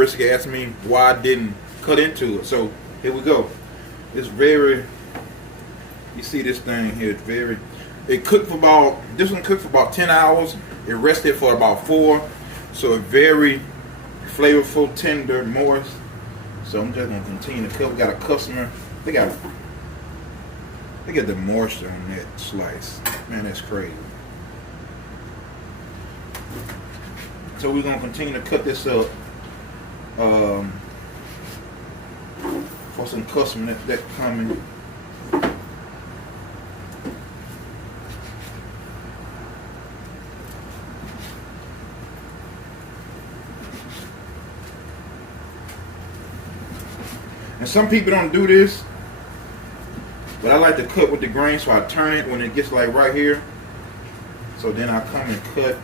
Brisket asked me why I didn't cut into it. So here we go. It's very, you see this thing here, it's very, it cooked for about, this one cooked for about 10 hours. It rested for about 4. So it's very flavorful, tender, moist. So I'm just gonna continue to cook. We got a customer, they got the moisture on that slice. Man, that's crazy. So we're gonna continue to cut this up for some customers that coming. And some people don't do this, but I like to cut with the grain, so I turn it when it gets like right here. So then I come and cut